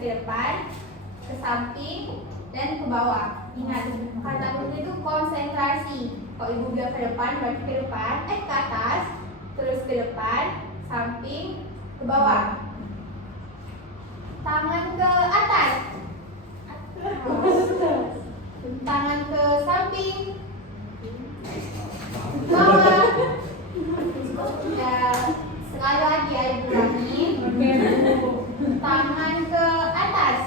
ke depan, ke samping, dan ke bawah. Ingat, kata kunci itu konsentrasi. Kalau ibu bilang ke depan, berarti ke depan, ke atas, terus ke depan, samping, ke bawah. Tangan ke atas, tangan ke samping, bawah. Ya, sekali lagi ya ibu ulangi. Tangan ke atas,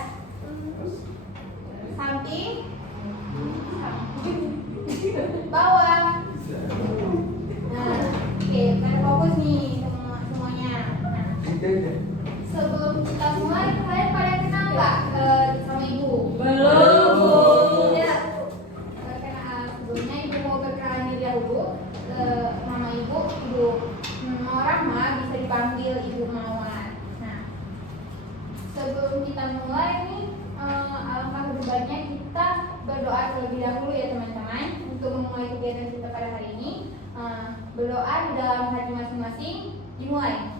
samping, bawah. Nah, oke, pada fokus nih semuanya. Nah, sebelum kita mulai, kalian pada kenal nggak sama ibu? Belum. Ya. Sebelumnya ibu mau berkenalan diri dahulu. Nama ibu Rahma, bisa dipanggil Ibu Mawar. Nah, sebelum kita mulai nih, alangkah lebih baiknya kita berdoa terlebih dahulu ya teman-teman untuk memulai kegiatan kita pada hari ini. Berdoa di dalam hati masing-masing, dimulai.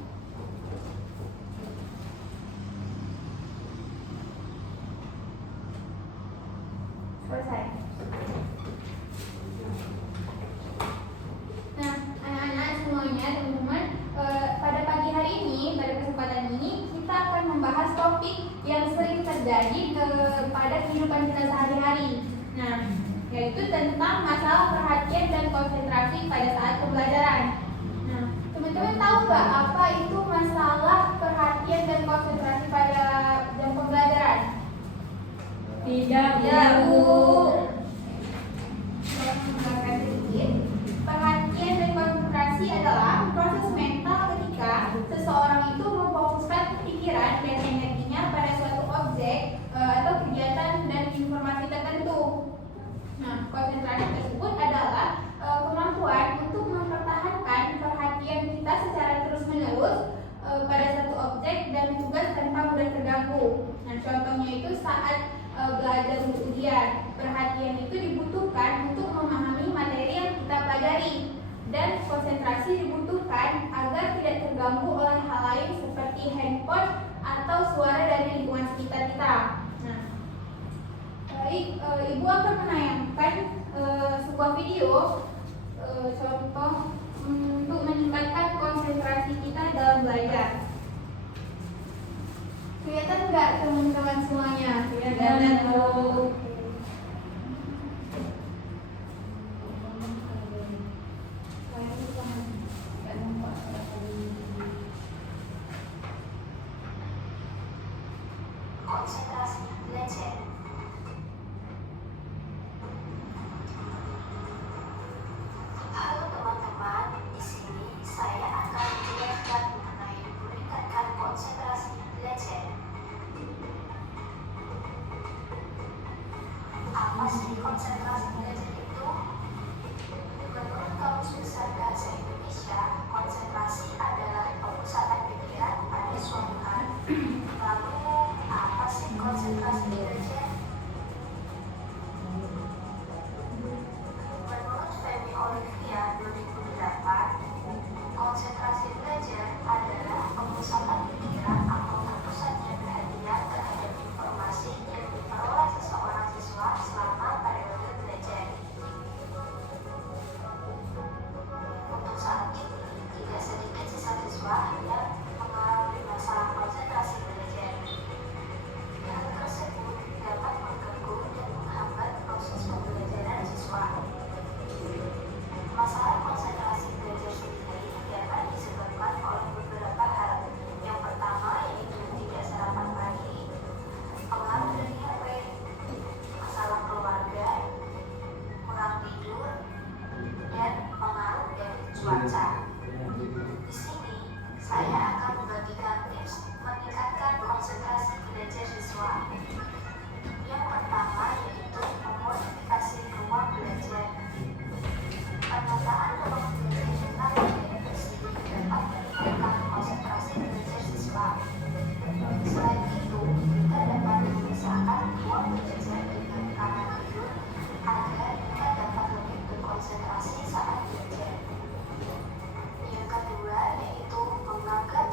Selesai. Nah, anak-anak semuanya, teman-teman, pada pagi hari ini, pada kesempatan ini, kita akan membahas topik yang sering terjadi pada kehidupan kita sehari-hari. Nah, yaitu tentang masalah perhatian dan konsentrasi pada saat pembelajaran. Nah, teman-teman tahu nggak apa itu masalah perhatian dan konsentrasi pada jam pembelajaran? Tidak, Bu. Bu. Perhatian dan konsentrasi adalah proses mental ketika seseorang itu memfokuskan pikiran dan energinya pada suatu objek atau kegiatan dan informasi tertentu. Nah, konsentrasi tersebut adalah kemampuan untuk mempertahankan perhatian kita secara terus-menerus pada satu objek dan tugas tanpa mudah terganggu. Nah, contohnya itu saat belajar untuk ujian, perhatian itu dibutuhkan untuk memahami materi yang kita pelajari, dan konsentrasi dibutuhkan agar tidak terganggu oleh hal lain seperti handphone atau suara dari lingkungan sekitar kita. Nah, baik, ibu akan menayangkan sebuah video contoh untuk meningkatkan konsentrasi kita dalam belajar. Kelihatan nggak teman-teman semuanya? Kelihatan, Bu. Konsentrasi belajar. Halo teman-teman, di sini saya akan menjelaskan mengenai meningkatkan konsentrasi belajar. Apa sih konsentrasi belajar itu? Menurut Kamus Besar Bahasa Indonesia, konsentrasi adalah pemusatan pikiran pada suatu hal. Lalu, apa sih konsentrasi belajar? Menurut Femi Olivia 2008, konsentrasi belajar adalah pemusatan pikiran atau terpusatnya perhatian terhadap informasi yang diperoleh seseorang siswa selama periode belajar. Untuk saat ini, tidak sedikit siswa-siswa yang mengalami masalah konsentrasi belajar. Hal tersebut dapat mengganggu dan menghambat proses pembelajaran siswa. Masalah konsentrasi belajar sendiri dapat disebabkan oleh beberapa hal. Yang pertama yaitu tidak sarapan pagi, pengaruh dari HP, masalah keluarga, kurang tidur, dan pengaruh dari cuaca. Di sini, saya akan membagikan tips meningkatkan konsentrasi belajar siswa. Yang pertama yaitu memodifikasi ruang belajar. Penataan ruang belajar yang rapi dan bersih dapat meningkatkan konsentrasi belajar siswa. Selain itu, kita dapat memisahkan ruang belajar dengan kamar tidur agar kita dapat lebih berkonsentrasi saat belajar. Yang kedua yaitu menganggap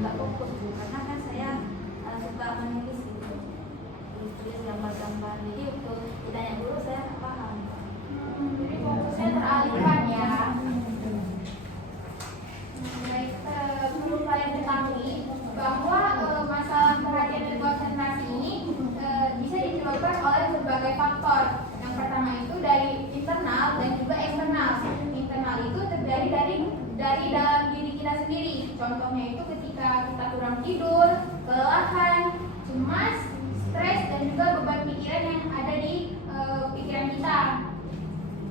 nggak fokus Bu, karena kan saya suka menulis gitu, tulis gambar-gambar, jadi waktu ditanya dulu saya nggak paham. Jadi fokusnya teralihkan ya. Baik, perlu kalian ketahui bahwa masalah perhatian dan konsentrasi ini bisa disebabkan oleh berbagai faktor. Yang pertama itu dari internal dan juga eksternal. Internal itu terjadi dari dalam diri kita sendiri. Contohnya itu ketika kita kurang tidur, kelelahan, cemas, stres, dan juga beban pikiran yang ada di pikiran kita.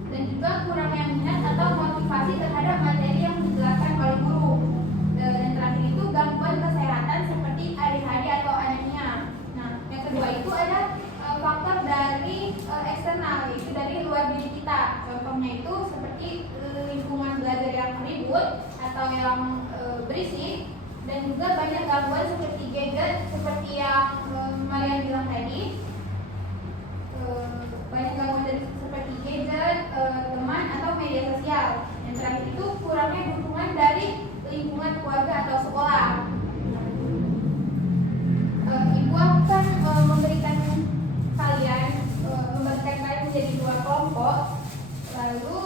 Dan juga kurangnya minat atau motivasi terhadap materi yang dijelaskan oleh guru. Dan terakhir itu gangguan kesehatan seperti ADHD atau anemia. Nah, yang kedua itu ada faktor dari eksternal, yaitu dari luar diri kita. Contohnya itu seperti lingkungan belajar yang ribut atau yang berisik, dan juga banyak gangguan seperti gadget, seperti yang Maria bilang tadi. Banyak gangguan seperti gadget, teman atau media sosial. Yang terakhir itu kurangnya dukungan dari lingkungan keluarga atau sekolah. Ibu akan memberikan kalian menjadi dua kelompok, lalu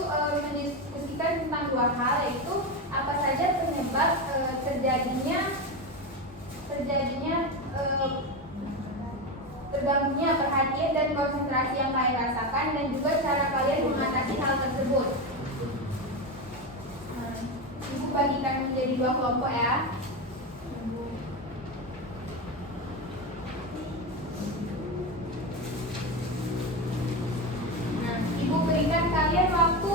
mendiskusikan tentang dua hal, yaitu apa saja penyebab terganggunya perhatian dan konsentrasi yang kalian rasakan, dan juga cara kalian mengatasi hal tersebut. Ibu bagikan menjadi dua kelompok ya. Nah, Ibu berikan kalian waktu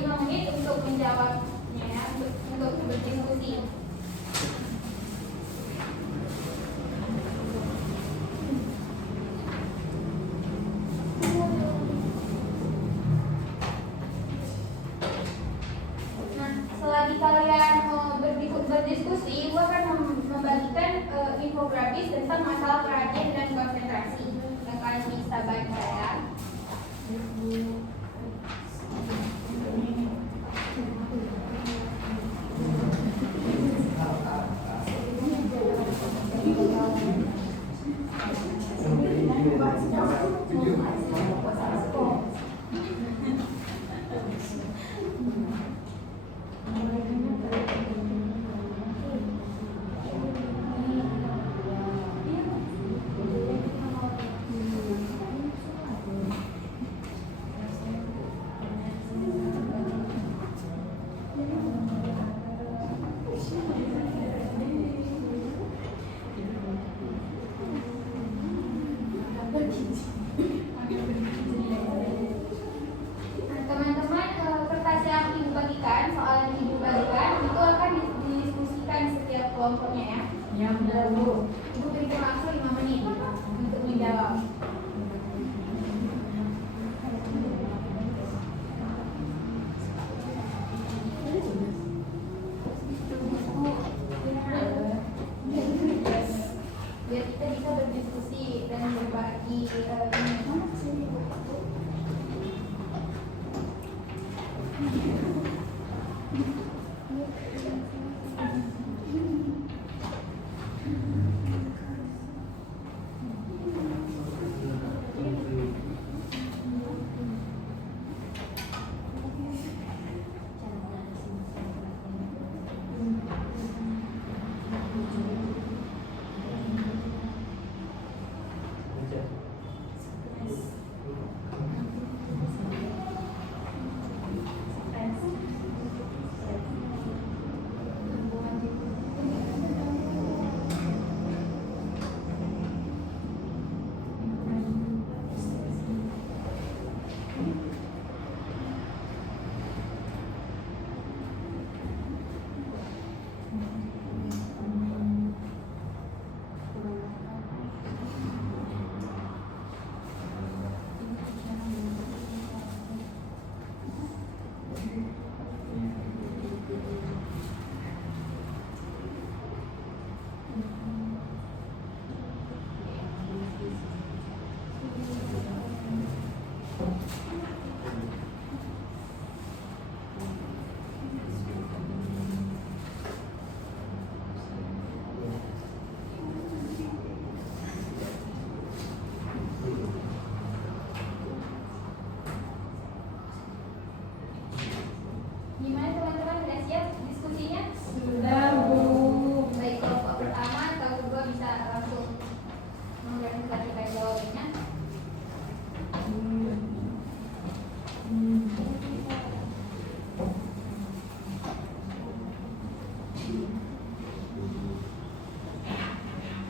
5 menit untuk menjawabnya ya, untuk berdiskusi. Selagi kalian berdiskusi, Ibu akan membagikan infografis tentang masalah perhatian dan konsentrasi yang kalian bisa baca ya. Teman-teman, kertas yang Ibu bagikan, soal yang Ibu bagikan itu akan didiskusikan setiap kelompoknya ya. Yang baru. Ibu berikan waktu 5 menit untuk menjawab. Biar kita bisa berdiskusi dan berbagi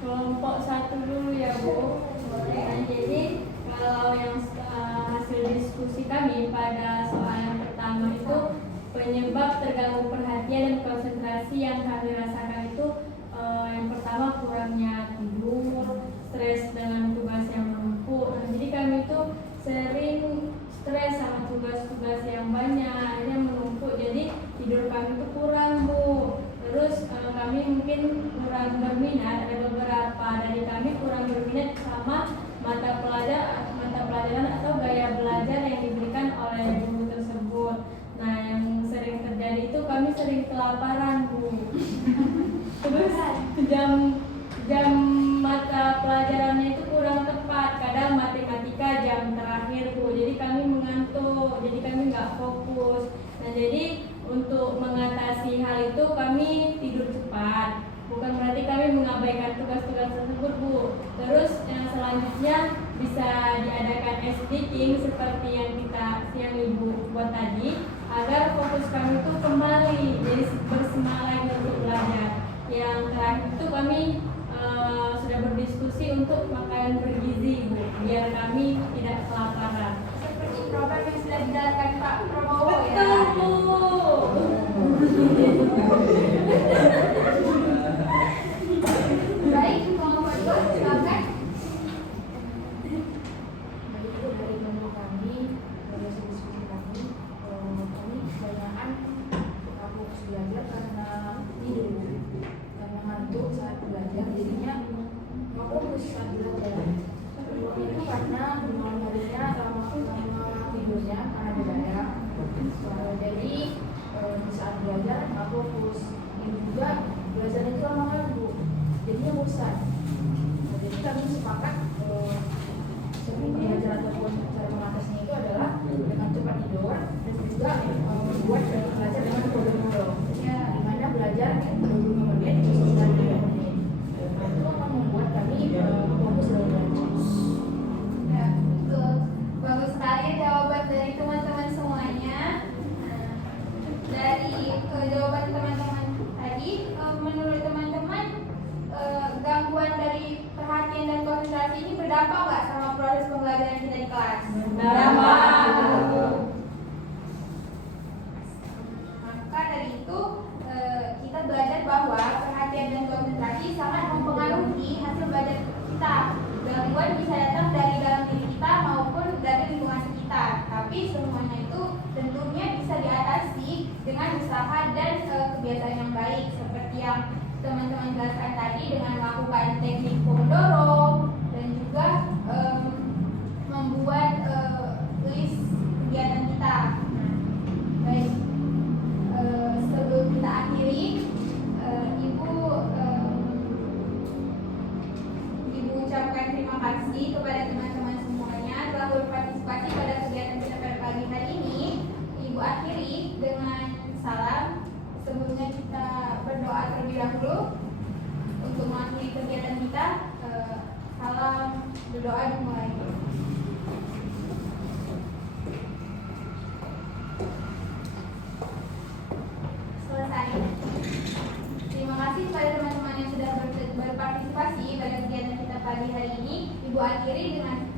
Kelompok 1 dulu ya Bu. Nah, jadi kalau yang hasil diskusi kami pada soal yang pertama itu penyebab terganggu perhatian dan konsentrasi yang kami rasakan itu yang pertama kurangnya tidur, stres dengan tugas yang menumpuk. Nah, jadi kami itu sering stres sama tugas-tugas yang banyak, akhirnya menumpuk. Jadi tidur kami itu kurang Bu. Terus kami mungkin kurang berminat, ada beberapa dari kami kurang berminat sama mata pelajaran atau gaya belajar yang diberikan oleh guru tersebut. Nah, yang sering terjadi itu kami sering kelaparan Bu. Terus jam mata pelajarannya itu kurang tepat, kadang matematika jam terakhir Bu. Jadi kami mengantuk, jadi kami nggak fokus. Nah, jadi untuk mengatasi hal itu kami tidur cepat. Bukan berarti kami mengabaikan tugas-tugas tersebut Bu. Terus yang selanjutnya bisa diadakan speaking seperti yang Ibu buat tadi, agar fokus kami itu kembali, jadi bersemangat lagi untuk belajar. Yang terakhir itu kami sudah berdiskusi untuk makanan bergizi Bu, biar kami tidak kelaparan. Seperti program yang sudah dijalankan Pak Prabowo ya. Betul Baik, kelompok 2 silakan. Baik Bu, dari kelompok kami, dari hasil diskusi kami kebanyakan fokus belajar karena tidur Bu. Karena ngantuk saat belajar, jadinya nggak fokus saat belajar. Itu karena di malam harinya lama tidurnya karena begadang. Jadi di saat belajar nggak fokus. Ini juga belajarnya itu lama kan Bu, jadinya bosan. Nah, jadi kami sepakat sebelum belajar ataupun cara mengatasinya itu adalah dengan cepat tidur dan juga membuat belajar dengan pomodoro. Ya, di mana belajar 25 menit, selesai 3 menit. Nah, itu akan membuat kami fokus dalam belajar. Ya, betul. Bagus sekali jawaban dari teman-teman semuanya. Dari jawaban teman-teman tadi, menurut teman-teman gangguan dari perhatian dan konsentrasi ini berdampak nggak sama proses pembelajaran kita di kelas? Berdampak. Maka dari itu kita belajar bahwa perhatian dan konsentrasi sangat mempengaruhi hasil belajar kita. Gangguan bisa datang dari dalam diri kita maupun dari lingkungan sekitar. Tapi semuanya itu tentunya bisa diatasi dengan usaha dan kebiasaan yang baik, seperti yang teman-teman jelaskan tadi dengan melakukan teknik Pomodoro dan juga membuat list kegiatan kita. Baik, sebelum kita akhiri, Ibu ucapkan terima kasih kepada teman-teman semuanya telah berpartisipasi pada kegiatan kita pada pagi hari ini. Ibu akhiri dengan salam. Sebelumnya kita berdoa terlebih dahulu untuk mengakhiri kegiatan kita. Salam, berdoa dimulai. Selesai. Terima kasih kepada teman-teman yang sudah berpartisipasi pada kegiatan kita pagi hari ini. Ibu akhiri dengan